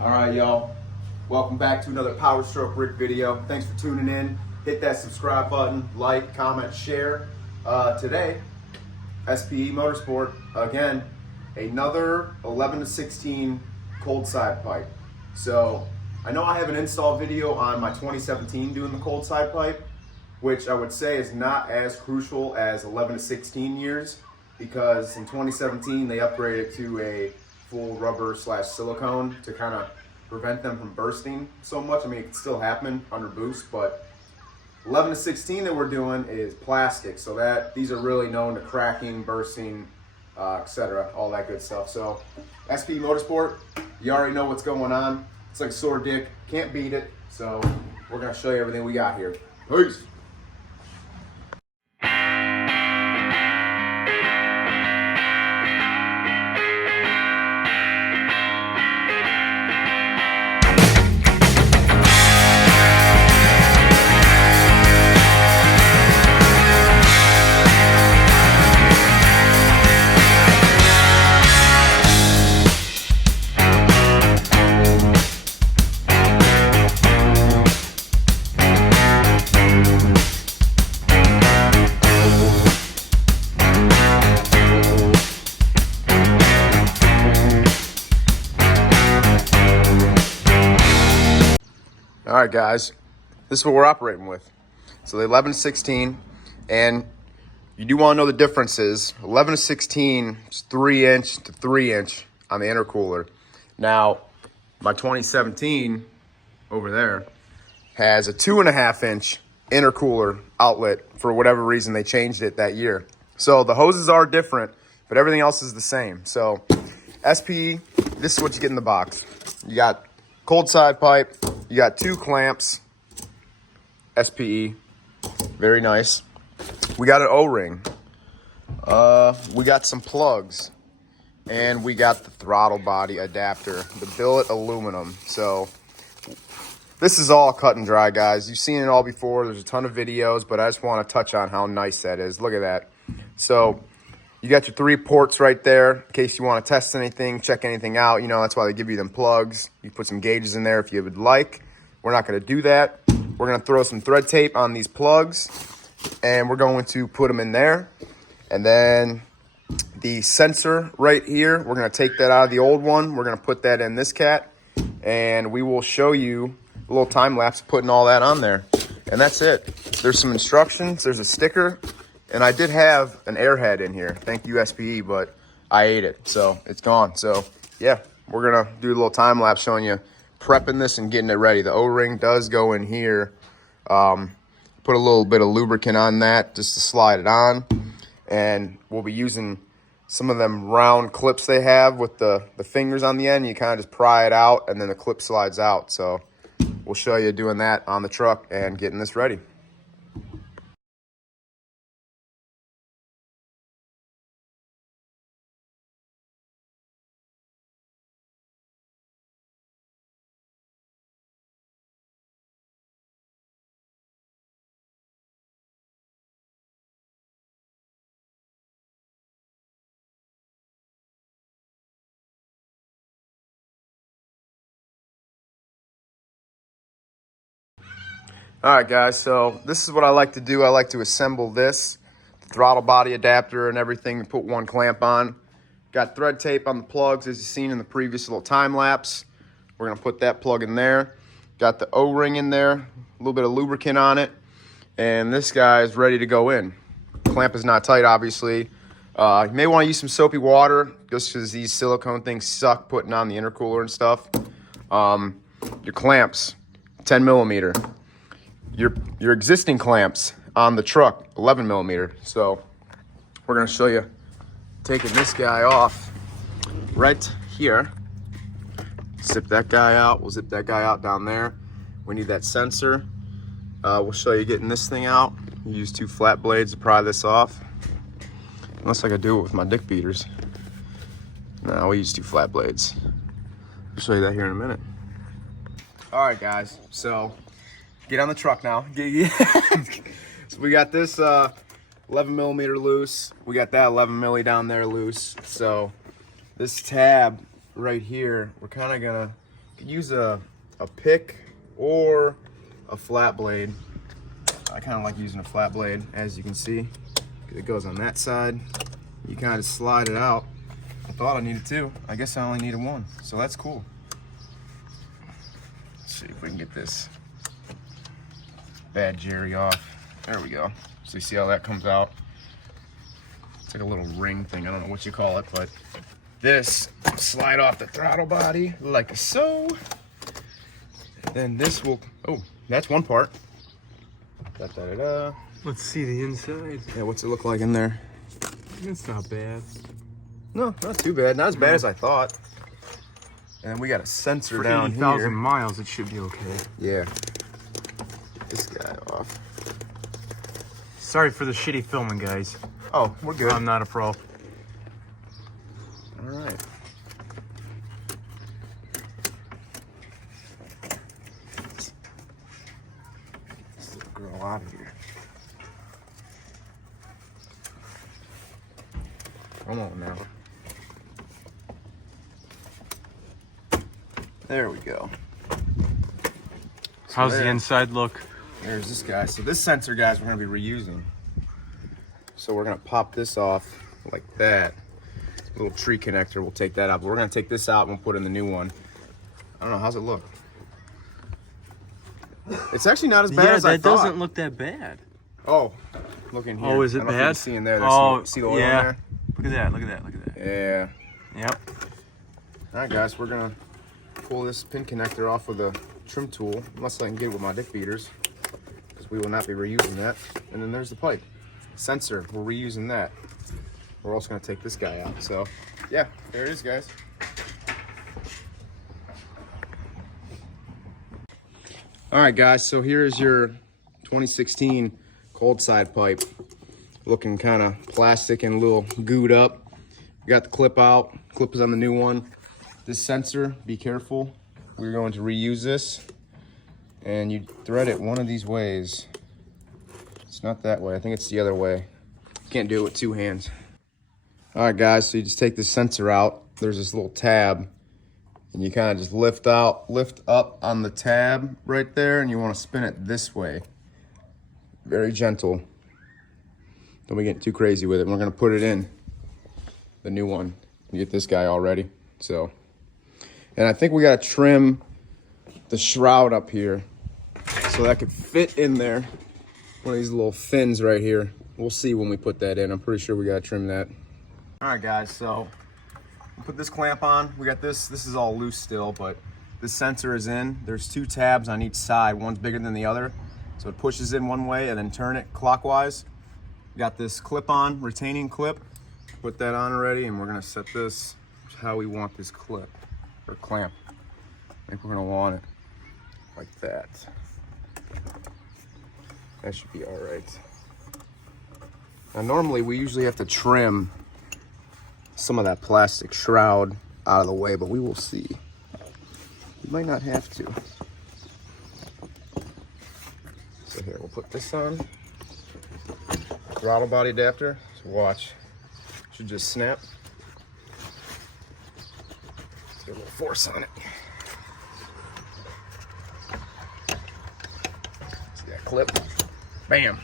All right, y'all. Welcome back to another PowerStroke rig video. Thanks for tuning in. Hit that subscribe button, like, comment, share. Today, SPE Motorsport, again, another 11 to 16 cold side pipe. So I know I have an install video on my 2017 doing the cold side pipe, which I would say is not as crucial as 11 to 16 years, because in 2017 they upgraded to a full rubber / silicone to kind of prevent them from bursting so much. I mean, it can still happen under boost, but 11 to 16 that we're doing is plastic, so that these are really known to cracking, bursting, etc., all that good stuff. So SPE Motorsport, you already know what's going on. It's like a sore dick, can't beat it. So we're gonna show you everything we got here. Peace. All right, guys, this is what we're operating with. So the 11 to 16, and you do want to know the differences. 11 to 16 is 3-inch to 3-inch on the intercooler. Now, my 2017 over there has a 2.5-inch intercooler outlet. For whatever reason, they changed it that year. So the hoses are different, but everything else is the same. So SPE, this is what you get in the box. You got cold side pipe. You got 2 clamps, SPE, very nice. We got an O-ring. We got some plugs, and we got the throttle body adapter, the billet aluminum. So this is all cut and dry, guys. You've seen it all before. There's a ton of videos, but I just want to touch on how nice that is. Look at that. So you got your 3 ports right there in case you want to test anything, check anything out. You know, that's why they give you them plugs. You put some gauges in there if you would like. We're not going to do that. We're going to throw some thread tape on these plugs, and we're going to put them in there. And then the sensor right here, we're going to take that out of the old one. We're going to put that in this cat, and we will show you a little time lapse putting all that on there. And that's it. There's some instructions. There's a sticker. And I did have an airhead in here. Thank you, SPE, but I ate it, so it's gone. So, yeah, we're going to do a little time lapse showing you prepping this and getting it ready. The O-ring does go in here. Put a little bit of lubricant on that just to slide it on. And we'll be using some of them round clips they have with the fingers on the end. You kind of just pry it out, and then the clip slides out. So we'll show you doing that on the truck and getting this ready. All right, guys, so this is what I like to do. I like to assemble this, the throttle body adapter and everything, and put one clamp on. Got thread tape on the plugs, as you've seen in the previous little time lapse. We're going to put that plug in there. Got the O-ring in there, a little bit of lubricant on it, and this guy is ready to go in. Clamp is not tight, obviously. You may want to use some soapy water, just because these silicone things suck putting on the intercooler and stuff. Your clamps, 10 millimeter. Your existing clamps on the truck, 11 millimeter. So we're gonna show you taking this guy off right here. Zip that guy out. We'll zip that guy out down there. We need that sensor. We'll show you getting this thing out. You use 2 flat blades to pry this off. Unless I could do it with my dick beaters. No, we use 2 flat blades. I'll show you that here in a minute. All right, guys, so get on the truck now. So we got this 11 millimeter loose. We got that 11 milli down there loose. So this tab right here, we're kind of gonna could use a pick or a flat blade. I kind of like using a flat blade, as you can see. It goes on that side. You kind of slide it out. I thought I needed two. I guess I only needed one, so that's cool. Let's see if we can get this bad Jerry off. There we go. So you see how that comes out? It's like a little ring thing. I don't know what you call it, but this slide off the throttle body like so. Then this will, oh, that's one part. Da-da-da-da. Let's see the inside. Yeah, what's it look like in there? It's not bad. No, not too bad. Not as bad as I thought. And then we got a sensor down here. 80,000 miles, it should be okay. Yeah. This guy off. Sorry for the shitty filming, guys. Oh, we're good. I'm not a pro. All right. This little girl out of here. Come on now. There we go. So how's the inside look? There's this guy. So this sensor, guys, we're gonna be reusing. So we're gonna pop this off like that. Little tree connector, we'll take that out. But we're gonna take this out and we'll put in the new one. I don't know, how's it look? It's actually not as bad as I thought. Yeah, that doesn't look that bad. Oh, look in here. Oh, is it I don't know if you bad? can see in there. Oh, see the oil in yeah. there? Look at that, look at that, look at that. Yeah. Yep. All right, guys, we're gonna pull this pin connector off with a trim tool, unless I can get it with my dick beaters, because we will not be reusing that. And then there's the pipe. Sensor, we're reusing that. We're also gonna take this guy out. So, yeah, there it is, guys. All right, guys, so here's your 2016 cold side pipe. Looking kind of plastic and a little gooed up. We got the clip out. Clip is on the new one. This sensor, be careful. We're going to reuse this. And you thread it one of these ways. It's not that way. I think it's the other way. You can't do it with two hands. All right, guys, so you just take this sensor out. There's this little tab. And you kind of just lift up on the tab right there. And you want to spin it this way. Very gentle. Don't be getting too crazy with it. We're gonna put it in the new one and get this guy all ready. So, and I think we gotta trim the shroud up here so that could fit in there. One of these little fins right here. We'll see when we put that in. I'm pretty sure we gotta trim that. All right, guys, so we'll put this clamp on. We got this. This is all loose still, but this sensor is in. There's two tabs on each side. One's bigger than the other. So it pushes in one way and then turn it clockwise. Got this clip-on retaining clip. Put that on already, and we're gonna set this how we want this clip or clamp. I think we're gonna want it like that. That should be all right. Now, normally we usually have to trim some of that plastic shroud out of the way, but we will see. You might not have to. So here, we'll put this on. Throttle body adapter, so watch. Should just snap. Let's get a little force on it. See that clip? Bam.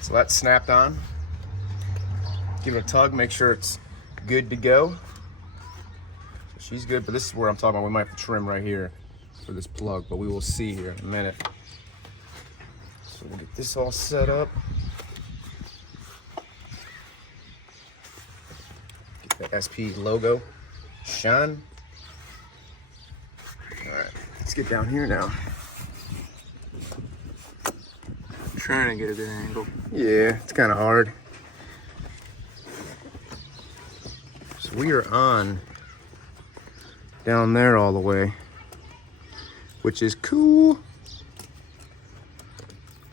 So that's snapped on. Give it a tug, make sure it's good to go. So she's good, but this is where I'm talking about. We might have to trim right here for this plug, but we will see here in a minute. So we'll get this all set up. Get the SP logo shine. All right, let's get down here now. I'm trying to get a good angle. Yeah, it's kind of hard. So we are on down there all the way, which is cool.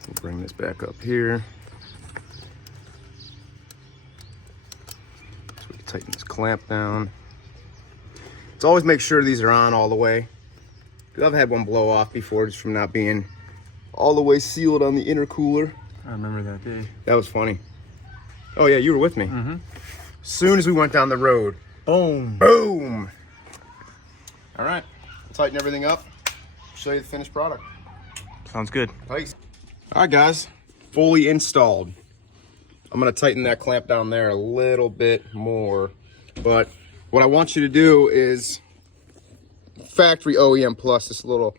We'll bring this back up here. So we can tighten this clamp down. Let's always make sure these are on all the way. I've had one blow off before just from not being all the way sealed on the intercooler. I remember that day. That was funny. Oh yeah, you were with me. Mm-hmm. As soon as we went down the road, boom. boom. All right, tighten everything up, show you the finished product. Sounds good. Nice. All right, guys, fully installed. I'm gonna tighten that clamp down there a little bit more, but what I want you to do is factory OEM plus this little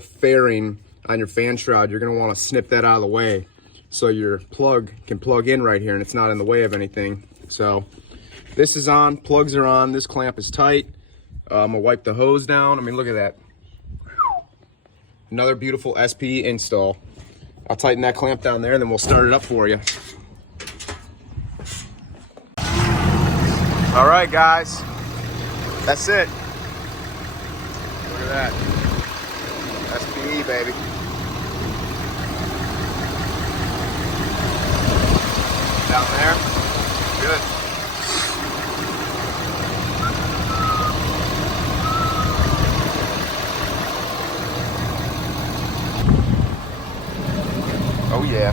fairing on your fan shroud. You're gonna want to snip that out of the way so your plug can plug in right here and it's not in the way of anything. So this is on, plugs are on, this clamp is tight. I'm gonna wipe the hose down. I mean, look at that. Another beautiful SPE install. I'll tighten that clamp down there and then we'll start it up for you. All right, guys, that's it. Look at that. SPE, baby. Down there. Good. Oh, yeah.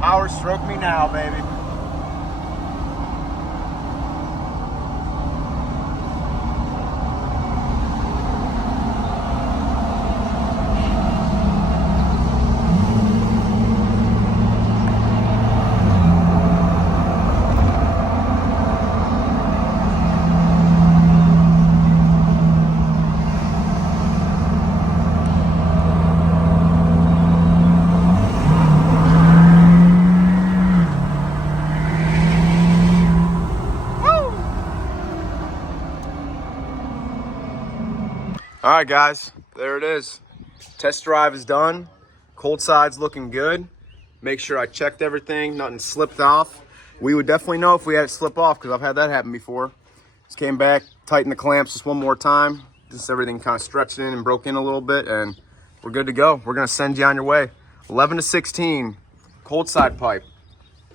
Power stroke me now, baby. All right, guys, there it is. Test drive is done. Cold side's looking good. Make sure I checked everything, nothing slipped off. We would definitely know if we had it slip off because I've had that happen before. Just came back, tightened the clamps just one more time. Just everything kind of stretched in and broke in a little bit, and we're good to go. We're gonna send you on your way. 11 to 16, cold side pipe.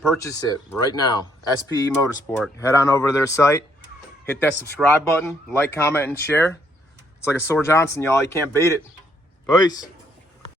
Purchase it right now, SPE Motorsport. Head on over to their site, hit that subscribe button, like, comment, and share. It's like a Sore Johnson, y'all. You can't beat it. Peace.